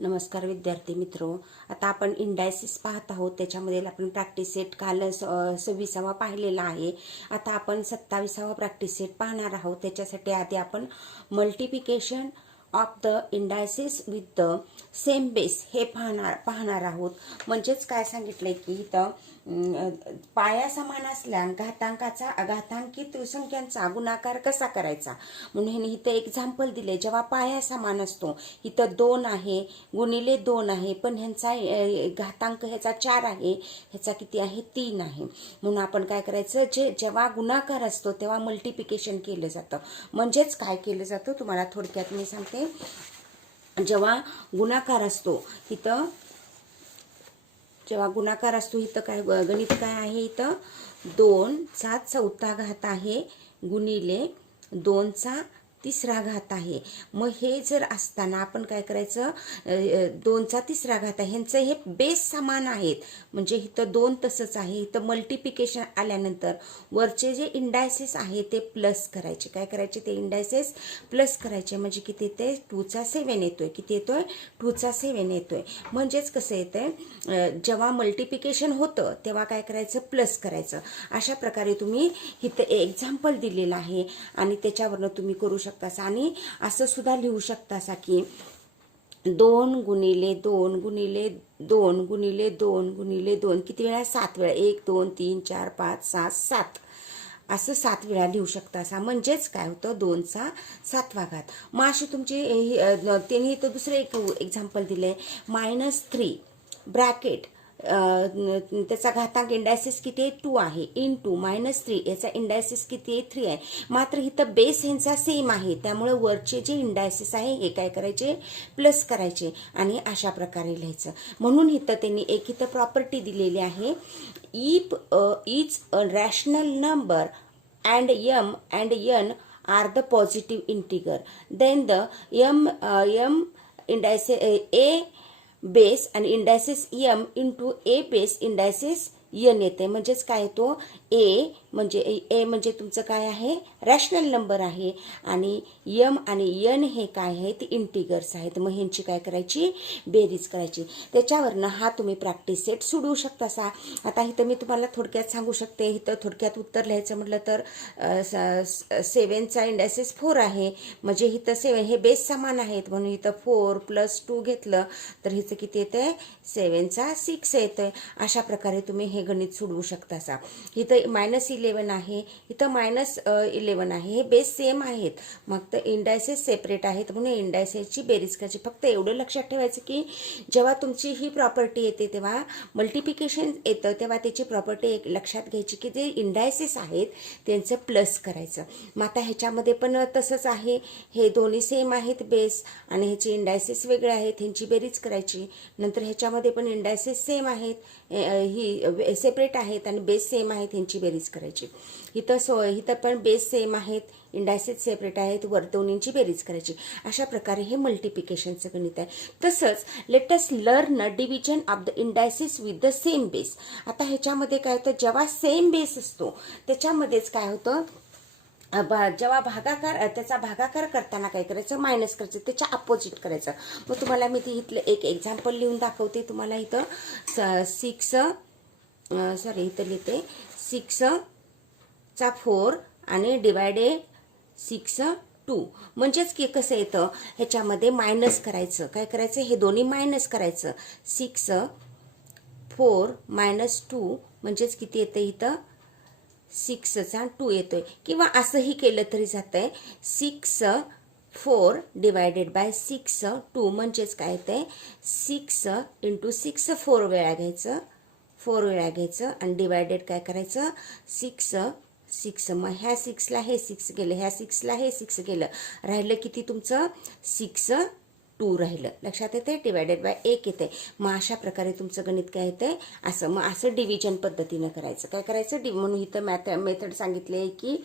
नमस्कार विद्यार्थी मित्रो. आता आपण इंडायसिस पाहत आहोत. त्याच्यामध्ये आपण प्रॅक्टिस सेट काल 26वा पाहिलेला आहे. आता आपण 27वा प्रॅक्टिस सेट पाहणार आहोत. त्याच्यासाठी आधी आपण multiplication of the indices with the same base हे पाहणार आहोत. म्हणजेच काय सांगितलंय की इथं पाया समान असल्या घातांकित संख्यांचा गुणाकार कसा करायचा म्हणून इथं एक्झाम्पल दिले. जेव्हा पाया समान असतो, इथं 2 आहे गुणिले 2 आहे, पण ह्यांचा घातांक ह्याचा 4 आहे, ह्याचा किती आहे 3 आहे. म्हणून आपण काय करायचं, जेव्हा गुणाकार असतो तेव्हा मल्टिप्लिकेशन केलं जातं. म्हणजेच काय केलं जातं तुम्हाला थोडक्यात मी सांगते. जेव्हा गुणाकार असतो इथं काय गणित काय आहे, इथं 2चा 4था घात आहे गुणिले 2चा 3रा घात आहे. मग हे जर असताना आपण काय करायचं, 2चा 3रा घात आहे, ह्यांचं हे बेस समान आहेत. म्हणजे इथं 2 तसंच आहे. इथं मल्टिप्लिकेशन आल्यानंतर वरचे जे इंडायसेस आहे ते प्लस करायचे. काय करायचे, ते इंडायसेस प्लस करायचे. म्हणजे किती येते, 2चा 7 येतोय. किती येतोय, 2चा 7 येतोय. म्हणजेच कसं येतंय, जेव्हा मल्टिप्लिकेशन होतं तेव्हा काय करायचं, प्लस करायचं. अशा प्रकारे तुम्ही इथं एक्झाम्पल दिलेलं आहे आणि त्याच्यावरनं तुम्ही करू शकता. आणि असं सुद्धा लिहू शकता की 2 गुणिले 2 गुणिले 2 गुणिले 2 गुणिले 2 किती वेळा, 7 वेळा. 1 2 3 4 5 6 7 असं 7 वेळा लिहू शकता असा. म्हणजेच काय होतं, 2चा 7वा घात. मग अशी तुमची त्यांनी इथं दुसरं एक एक्झाम्पल दिलंय, -3 ब्रॅकेट त्याचा घातांक इंडायसिस किती आहे, 2 आहे, इंटू -3 याचा इंडायसिस किती आहे, 3 आहे. मात्र इथं बेस ह्यांचा सेम आहे, त्यामुळे वरचे जे इंडायसिस आहे हे काय करायचे, प्लस करायचे आणि अशा प्रकारे लिहायचं. म्हणून इथं त्यांनी एक इथं प्रॉपर्टी दिलेली आहे, if is a rational number and m and n are the positive integer, then the m indices a base आणि indices m into a base indices n येते. म्हणजेच काय येतो, ए म्हणजे तुमचं काय आहे, रॅशनल नंबर आहे आणि m आणि n हे काय आहे, ते इंटिगर्स आहेत. मग ह्यांची काय करायची, बेरीज करायची. त्याच्यावरनं हा तुम्ही प्रॅक्टिस सेट सोडवू शकता. आता इथं मी तुम्हाला थोडक्यात सांगू शकते. इथं थोडक्यात उत्तर लिहायचं म्हटलं तर 7चा इंडायसिस 4 आहे. म्हणजे इथं 7 हे बेस समान आहेत म्हणून इथं 4 + 2 घेतलं तर हिचं किती येतंय, 7चा 6 येतंय. अशा प्रकारे तुम्ही हे गणित सोडवू शकता. इथं -11 आहे, इथं -11 आहे. हे बेस सेम आहेत, मग तर इंडायसेस सेपरेट आहेत म्हणून इंडायसेसची बेरीज करायची. फक्त एवढं लक्षात ठेवायचं की जेव्हा तुमची ही प्रॉपर्टी येते तेव्हा मल्टिप्लिकेशन येतं तेव्हा त्याची प्रॉपर्टी एक लक्षात घ्यायची की जे इंडायसेस आहेत त्यांचं प्लस करायचं. मग आता ह्याच्यामध्ये पण तसंच आहे. हे दोन्ही सेम आहेत बेस आणि ह्याचे इंडायसेस वेगळे आहेत, ह्यांची बेरीज करायची. नंतर ह्याच्यामध्ये पण इंडायसेस सेम आहेत, ही सेपरेट आहेत आणि बेस सेम आहेत, ह्यांची बेरीज करायची. इथं पण बेस सेम आहेत, इंडायसेस सेपरेट आहेत, वर दोन्हींची बेरीज करायची. अशा प्रकारे हे मल्टिप्लिकेशनचं गणित आहे. तसंच let us learn division of the indices with the same base. आता ह्याच्यामध्ये काय होतं, जेव्हा सेम बेस असतो त्याच्यामध्येच काय होतं, जेव्हा त्याचा भागाकार करताना काय करायचं, मायनस करायचं, त्याच्या अपोजिट करायचं. मग तुम्हाला मी इथलं एक एक्झाम्पल लिहून दाखवते. तुम्हाला इथं इथं लिहिते 6चा 4 आणि डिवायडेड 6 2. म्हणजेच की कसं येतं, ह्याच्यामध्ये मायनस करायचं. काय करायचं, हे दोन्ही मायनस करायचं. 6 4 -2 म्हणजेच किती येतं, इथं 6चा 2 येतोय. किंवा असंही केलं तरी जातंय, 6 4 डिवायडेड बाय 6 2 म्हणजेच काय येतंय, 6 × 6 4 वेळा घ्यायचं, 4 वेळा घ्यायचं आणि डिवायडेड काय करायचं, 6. मग ह्या 6ला हे 6 गेलं, ह्या 6ला हे 6 गेलं, राहिलं किती तुमचं 6 2 राहिलं. लक्षात येते, डिवायडेड बाय 1 येते. मग अशा प्रकारे तुमचं गणित काय येते, असं. मग असं डिव्हिजन पद्धतीनं करायचं. काय करायचं, म्हणून इथं मेथड सांगितले की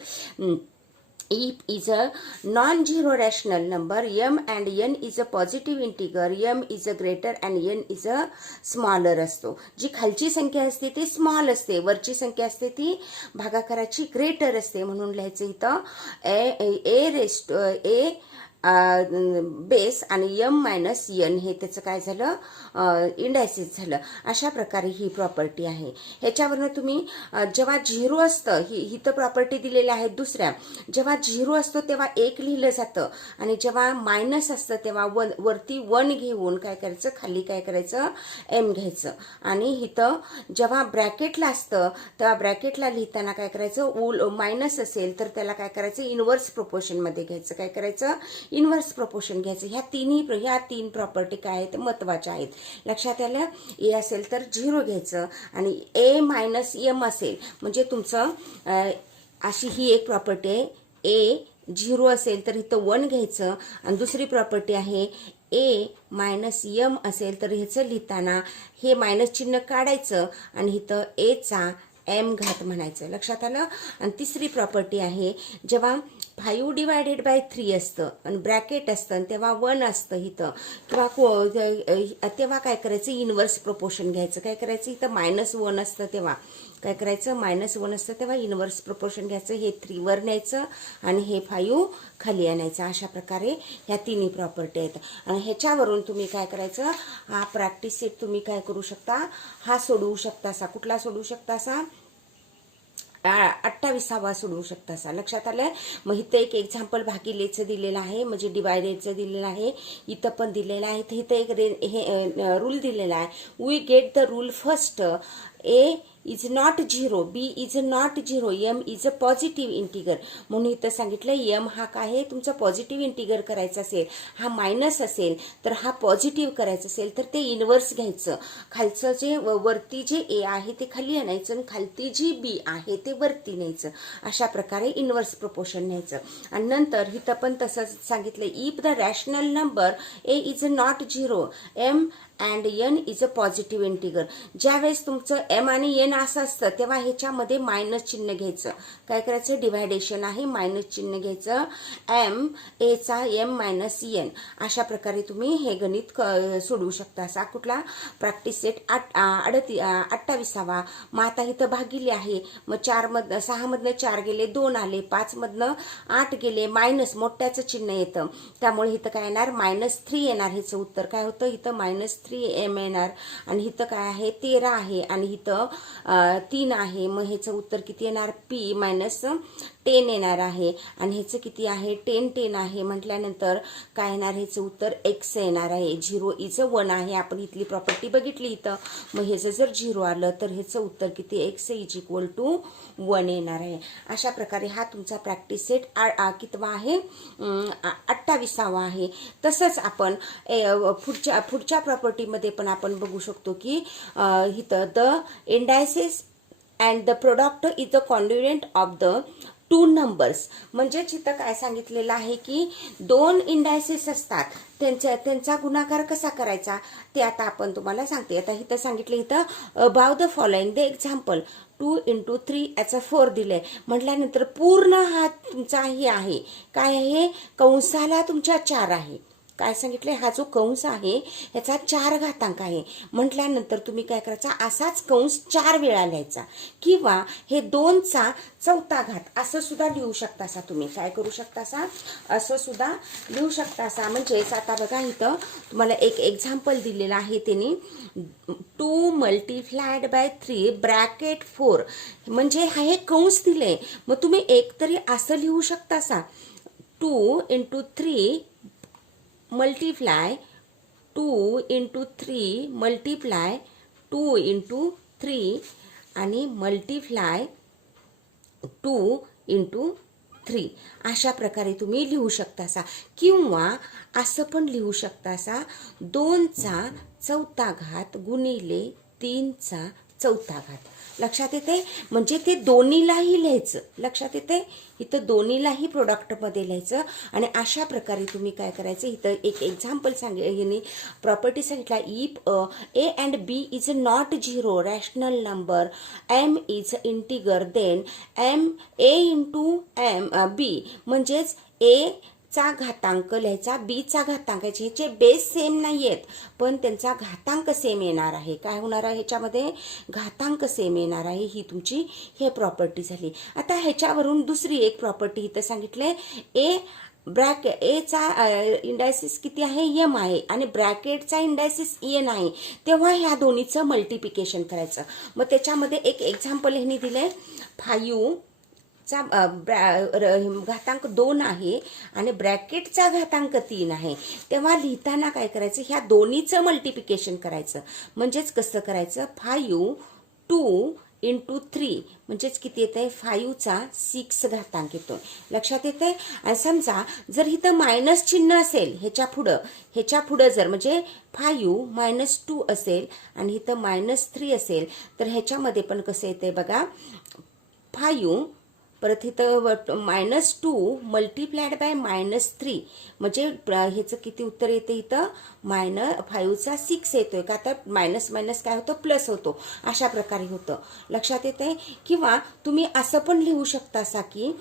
if is a non-zero rational number, m and n is a positive integer, m is a greater and n is a smaller असतो. जी खालची संख्या असते ती स्मॉल असते, वरची संख्या असते ती भागाकाराची ग्रेटर असते. म्हणून लिहायचं इथं a बेस आणि m मायनस n हे त्याचं काय झालं इंडायसिस झालं. अशा प्रकारे ही प्रॉपर्टी आहे. ह्याच्यावरनं तुम्ही जेव्हा 0 असतं ही तर प्रॉपर्टी दिलेल्या आहेत दुसऱ्या, जेव्हा 0 असतो तेव्हा 1 लिहिलं जातं आणि जेव्हा मायनस असतं तेव्हा वरती 1 घेऊन काय करायचं, खाली काय करायचं m घ्यायचं. आणि इथं जेव्हा ब्रॅकेटला असतं तेव्हा ब्रॅकेटला लिहिताना काय करायचं, मायनस असेल तर त्याला काय करायचं इन्व्हर्स प्रोपोर्शन मध्ये घ्यायचं. काय करायचं इन्व्हर्स प्रोपोर्शन घ्यायचं. ह्या तीन प्रॉपर्टी काय आहेत महत्वाच्या आहेत. लक्षात आलं. ए असेल तर 0 घ्यायचं आणि a मायनस m असेल म्हणजे तुमचं अशी ही एक प्रॉपर्टी आहे. a 0 असेल तर इथं 1 घ्यायचं आणि दुसरी प्रॉपर्टी आहे a मायनस m असेल तर ह्याचं लिहिताना हे मायनस चिन्ह काढायचं आणि इथं a चा m घात म्हणायचं. लक्षात आलं. आणि तिसरी प्रॉपर्टी आहे जेव्हा 5 डिवायडेड बाय 3 असतं आणि ब्रॅकेट असतं तेव्हा 1 असतं इथं किंवा तेव्हा काय करायचं इन्व्हर्स प्रोपोर्शन घ्यायचं. काय करायचं इथं -1 असतं तेव्हा काय करायचं -1 असतं तेव्हा इन्व्हर्स प्रोपोर्शन घ्यायचं. हे 3 वर न्यायचं आणि हे 5 खाली आणायचं. अशा प्रकारे ह्या तिन्ही प्रॉपर्टी आहेत. आणि ह्याच्यावरून तुम्ही काय करायचं, हा प्रॅक्टिस सेट तुम्ही काय करू शकता, हा सोडवू शकता. कुठला सोडवू शकता 28वा सोडवू शकता. लक्षात आलं. मग इथं एक एक्झाम्पल भागिलेचं दिलेलं आहे म्हणजे डिवायडेडचं दिलेलं आहे, इथं पण दिलेलं आहे. तर इथं एक हे रूल दिलेला आहे. We get the rule first. A is not 0, b is not 0, m is a positive integer. म्हणून इथं सांगितलं m हा काय आहे तुमचा पॉझिटिव्ह इंटिगर करायचा असेल, हा मायनस असेल तर हा पॉझिटिव्ह करायचा असेल तर ते इन्व्हर्स घ्यायचं. खालचं जे वरती जे a आहे ते खाली आणायचं आणि खालती जी b आहे ते वरती न्यायचं. अशा प्रकारे इन्व्हर्स प्रोपोर्शन न्यायचं. आणि नंतर इथं पण तसंच सांगितलं, if the rational number a is not 0, m and n is a positive integer. ज्यावेळेस तुमचं m आणि n असं असतं तेव्हा ह्याच्यामध्ये मायनस चिन्ह घ्यायचं. काय करायचं डिव्हायडेशन आहे, मायनस चिन्ह घ्यायचं. m a चा m मायनस n. अशा प्रकारे तुम्ही हे गणित सोडवू शकता. कुठला प्रॅक्टिस सेट 28वा. मग आता इथं भागिले आहे. मग 6 मधनं 4 गेले 2 आले, 5 मधनं 8 गेले मायनस मोठ्याचं चिन्ह येतं त्यामुळे इथं काय येणार -3 येणार. ह्याचं उत्तर काय होतं इथं -3m येणार. आणि इथं काय आहे 13 आहे आणि इथं 3 आहे. मग ह्याचं उत्तर किती येणार p -10 येणार आहे. आणि ह्याचं किती आहे 10 आहे म्हटल्यानंतर काय येणार ह्याचं उत्तर x येणार आहे. 0 इज 1 आहे. आपण इथली प्रॉपर्टी बघितली इथं. मग ह्याचं जर 0 आलं तर ह्याचं उत्तर किती x इज इक्वल टू 1 येणार आहे. अशा प्रकारे हा तुमचा प्रॅक्टिस सेट कितवा आहे 28वा आहे. तसंच आपण पुढच्या प्रॉपर्टीमध्ये पण आपण बघू शकतो की इथं the indices and the product is the congruent of the 2 numbers. म्हणजेच इथं काय सांगितलेलं आहे की 2 इंडायसेस असतात त्यांचा गुणाकार कसा करायचा ते आता आपण तुम्हाला सांगते. आता इथं सांगितलं इथं above the following the example 2 × 3 याचा 4 दिलंय म्हटल्यानंतर पूर्ण हा तुमचा हे आहे काय आहे कंसाला तुमच्या 4 आहे. काय सांगितले हा जो कंस आहे ह्याचा 4 घातांक आहे म्हटल्यानंतर तुम्ही काय करायचा असाच कंस 4 वेळा लिहायचा किंवा हे 2 चा 4था घात असं सुद्धा लिहू शकता. तुम्ही काय करू शकता असं सुद्धा लिहू शकता. म्हणजेच आता बघा इथं तुम्हाला एक एक्झाम्पल दिलेलं आहे त्यांनी 2 मल्टिप्लाइड बाय 3 ब्रॅकेट 4 म्हणजे हा हे कंस दिले. मग तुम्ही एक तरी असं लिहू शकता 2 × 3 multiply 2 × 3 multiply 2 × 3 आणि multiply 2 × 3 अशा प्रकारे तुम्ही लिहू शकता. किंवा असं पण लिहू शकता 2 चा 4था घात गुणिले 3 चा 4था घात. लक्षात येते. म्हणजे ते दोन्हीलाही लिहायचं. लक्षात येते. इथं दोन्हीलाही प्रोडक्टमध्ये लिहायचं. आणि अशा प्रकारे तुम्ही काय करायचं इथं एक एक्झाम्पल सांगितलं प्रॉपर्टी सांगितला if a and b is not 0 rational number m is integer then m a × b म्हणजेच a चा घातांक लिहायचा b चा घातांक ह्याचे बेस सेम नाहीयेत पण त्यांचा घातांक सेम येणार आहे. काय होणार आहे ह्याच्यामध्ये घातांक सेम येणार आहे. ही तुमची हे प्रॉपर्टी झाली. आता ह्याच्यावरून दुसरी एक प्रॉपर्टी इथं सांगितलंय a ब्रॅकेट एचा इंडायसिस किती आहे, एम आहे, आणि ब्रॅकेटचा इंडायसिस एन आहे, तेव्हा ह्या दोन्हीचं मल्टिप्लिकेशन करायचं. मग त्याच्यामध्ये एक एक्झाम्पल ह्यांनी दिलंय, 5 चा घातांक 2 आहे आणि ब्रॅकेटचा घातांक 3 आहे. तेव्हा लिहिताना काय करायचं, ह्या दोन्हीचं मल्टिप्लिकेशन करायचं. म्हणजेच कसं करायचं, 5 2 इंटू 3 म्हणजेच किती येते, 5चा 6 घातांक येतो. लक्षात येते. आणि समजा जर इथं मायनस चिन्ह असेल ह्याच्या पुढं जर म्हणजे 5 - 2 असेल आणि इथं -3 असेल, तर ह्याच्यामध्ये पण कसं येते बघा, 5 परत इथं -2 मल्टिप्लाइड बाय -3 म्हणजे ह्याचं किती उत्तर येते, इथं -5चा 6 येतोय का, तर मायनस मायनस काय होतं, प्लस होतो. अशा प्रकारे होतं. लक्षात येते. किंवा तुम्ही असं पण लिहू शकता असा की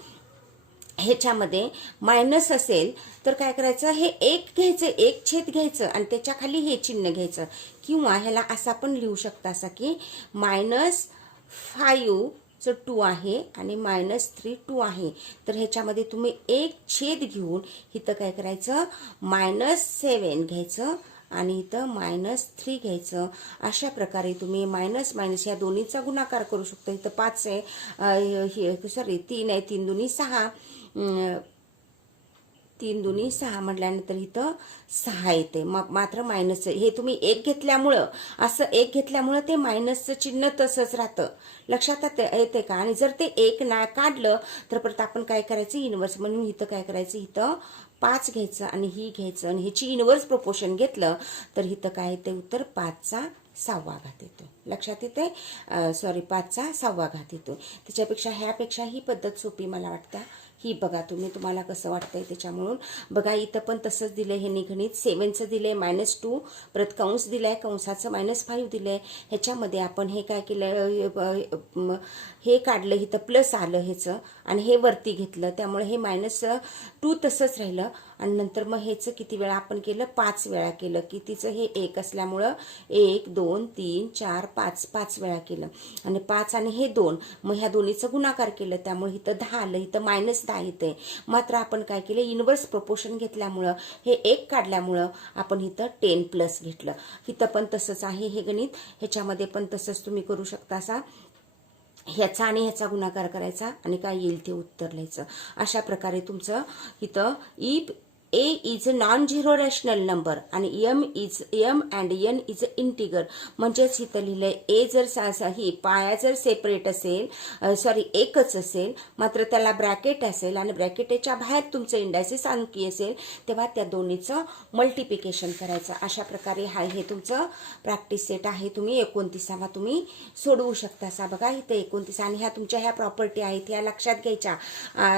ह्याच्यामध्ये मायनस असेल तर काय करायचं, हे एक घ्यायचं, एक छेद घ्यायचं आणि त्याच्या खाली हे चिन्ह घ्यायचं. किंवा ह्याला असा पण लिहू शकता असा की -5 2 आहे आणि -3 2 आहे. तर ह्याच्यामध्ये तुम्ही एक छेद घेऊन इथं काय करायचं, -7 घ्यायचं आणि इथं -3 घ्यायचं. अशा प्रकारे तुम्ही मायनस मायनस या दोन्हीचा गुणाकार करू शकता. इथं 5 आहे, 3 आहे, 3 दुनी 6, 3 दुनी 6 म्हटल्यानंतर इथं 6 येते. मग मात्र मायनस हे तुम्ही एक घेतल्यामुळं, असं एक घेतल्यामुळं ते मायनसचं चिन्ह तसंच राहतं. लक्षात येते का. आणि जर ते एक ना काढलं तर परत आपण काय करायचं, इन्व्हर्स. म्हणून इथं काय करायचं, इथं 5 घ्यायचं आणि ही घ्यायचं आणि ह्याची इन्व्हर्स प्रोपोर्शन घेतलं तर इथं काय येते उत्तर, 5चा 6वा घात येतो. लक्षात येते. 5चा 6वा घात येतो. त्याच्यापेक्षा ह्यापेक्षा ही पद्धत सोपी मला वाटतं. ही बघा तुम्हाला कसं वाटतंय त्याच्यामुळं. बघा इथं पण तसंच दिलंय, हे निगणित 7चं दिलंय -2, परत कंस दिलाय, कंसाचं -5 दिलंय. ह्याच्यामध्ये आपण हे काय केलं, हे काढलं, इथं प्लस आलं ह्याचं आणि हे वरती घेतलं, त्यामुळे हे -2 तसंच राहिलं. आणि नंतर मग ह्याचं किती वेळा आपण केलं, 5 वेळा केलं. कितीचं, हे 1 असल्यामुळं 1 2 3 4 5 वेळा केलं. आणि 5 आणि हे 2, मग ह्या दोन्हीचं गुणाकार केलं, त्यामुळे इथं 10 आलं, इथं -10 येते. मात्र आपण काय केलं, इन्व्हर्स प्रोपोर्शन घेतल्यामुळं, हे 1 काढल्यामुळं आपण इथं 10+ घेतलं. इथं पण तसंच आहे हे गणित. ह्याच्यामध्ये पण तसंच तुम्ही करू शकता. असा ह्याचा आणि ह्याचा गुणाकार करायचा आणि काय येईल ते उत्तर लिहायचं. अशा प्रकारे तुमचं इथं if A is a non-zero rational number आणि M and N is a integer. म्हणजेच इथं लिहिलंय, A जर ही पाया जर सेपरेट असेल, एकच असेल, मात्र त्याला ब्रॅकेट असेल आणि ब्रॅकेटच्या बाहेर तुमचं इंडायसिस अंकी असेल, तेव्हा त्या दोन्हीचं मल्टिप्लिकेशन करायचं. अशा प्रकारे हे तुमचं प्रॅक्टिस सेट आहे. तुम्ही 29वा तुम्ही सोडवू शकता. असा बघा इथं 29 आणि ह्या तुमच्या ह्या प्रॉपर्टी आहेत, ह्या लक्षात घ्यायच्या.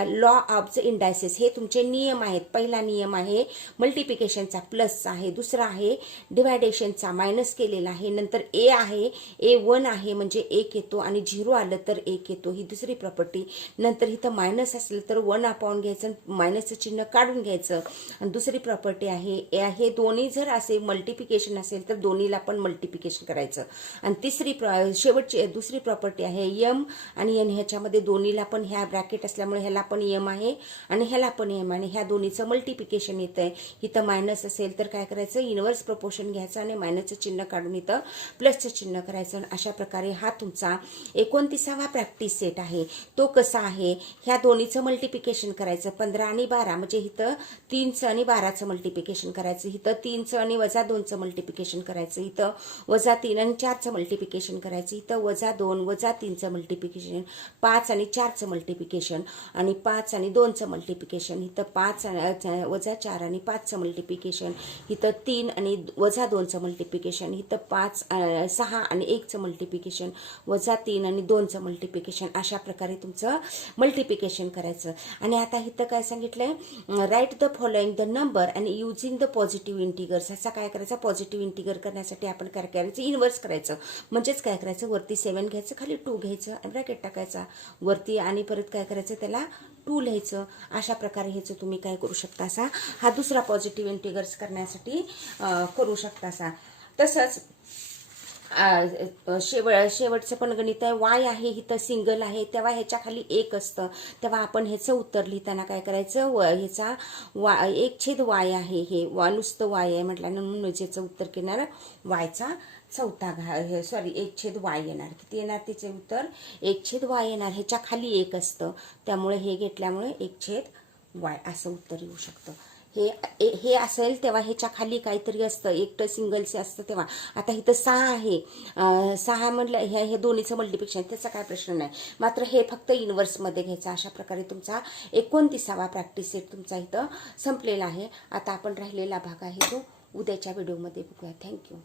लॉ ऑफ द इंडायसिस हे तुमचे नियम आहेत. पहिला नियम आहे मल्टिप्लिकेशनचा, प्लसचा आहे. दुसरा आहे डिव्हायडेशनचा, मायनस केलेला आहे. नंतर ए आहे, ए 1 आहे म्हणजे 1 येतो आणि 0 आलं तर 1 येतो. ही दुसरी प्रॉपर्टी. नंतर इथं मायनस असलं तर 1 घ्यायचं, मायनसचं चिन्ह काढून घ्यायचं. आणि दुसरी प्रॉपर्टी आहे, हे दोन्ही जर असे मल्टिप्लिकेशन असेल तर दोन्हीला पण मल्टिप्लिकेशन करायचं. आणि शेवटची दुसरी प्रॉपर्टी आहे एम आणि एन, ह्याच्यामध्ये दोन्हीला पण, ह्या ब्रॅकेट असल्यामुळे ह्याला पण एम आहे आणि ह्याला पण एम, आणि ह्या दोन्हीचं मल्टिप्लिकेशन येतंय. इथं मायनस असेल तर काय करायचं, इन्व्हर्स प्रोपोर्शन घ्यायचं आणि मायनसचं चिन्ह काढून इथं प्लसचं चिन्ह करायचं. अशा प्रकारे हा तुमचा 29वा प्रॅक्टिस सेट आहे. तो कसा आहे, ह्या दोन्हीचं मल्टिप्लिकेशन करायचं. 15 आणि 12 म्हणजे इथं 3चं आणि 12चं मल्टिप्लिकेशन करायचं. इथं 3चं आणि -2चं मल्टिप्लिकेशन करायचं. इथं -3 आणि 4चं मल्टिप्लिकेशन करायचं. इथं -2 -3चं मल्टिप्लिकेशन, 5 आणि 4चं मल्टिप्लिकेशन आणि 5 आणि 2चं मल्टिप्लिकेशन. इथं 5 -4 आणि 5चं मल्टिप्लिकेशन. इथं 3 आणि -2चं मल्टिप्लिकेशन. इथं 6 आणि 1चं मल्टिप्लिकेशन, -3 आणि 2चं मल्टिप्लिकेशन. अशा प्रकारे तुमचं मल्टिप्लिकेशन करायचं. आणि आता इथं काय सांगितलंय, write the following the number and using the positive integers. असा काय करायचा, पॉझिटिव्ह इंटिगर करण्यासाठी आपण काय करायचं, इन्व्हर्स करायचं. म्हणजेच काय करायचं, वरती 7 घ्यायचं, खाली 2 घ्यायचं आणि ब्रॅकेट टाकायचा वरती, आणि परत काय करायचं, त्याला 2 लिहायचं. अशा प्रकारे ह्याचं तुम्ही काय करू शकता, असा हा दुसरा पॉझिटिव्ह इंटिगर्स करण्यासाठी करू शकता. असा तसंच शेवटचं पण गणित आहे. वाय आहे इथं सिंगल आहे, तेव्हा ह्याच्या खाली एक असतं, तेव्हा आपण ह्याचं उत्तर लिहिताना काय करायचं, ह्याचा एक छेद वाय आहे, हे नुसतं वाय आहे म्हटल्यानं म्हणून ज्याचं उत्तर घेणार वायचा चौथा सॉरी एक छेद वाय येणार. किती येणार तिचे उत्तर? एक छेद वाय येणार. ह्याच्या खाली एक असतं, त्यामुळे हे घेतल्यामुळे एक छेद वाय असं उत्तर येऊ शकतं. हे असेल तेव्हा ह्याच्या खाली काहीतरी असतं, एकटं सिंगलचे असतं तेव्हा. आता इथं 6 आहे, 6 म्हटलं हे दोन्हीचं मल्टिप्लिकेशन, त्याचा काय प्रश्न नाही. मात्र हे फक्त इनवर्समध्ये घ्यायचं. अशा प्रकारे तुमचा 29वा प्रॅक्टिस सेट तुमचा इथं संपलेला आहे. आता आपण राहिलेला भाग आहे तो उद्याच्या व्हिडिओमध्ये बघूया. थँक्यू.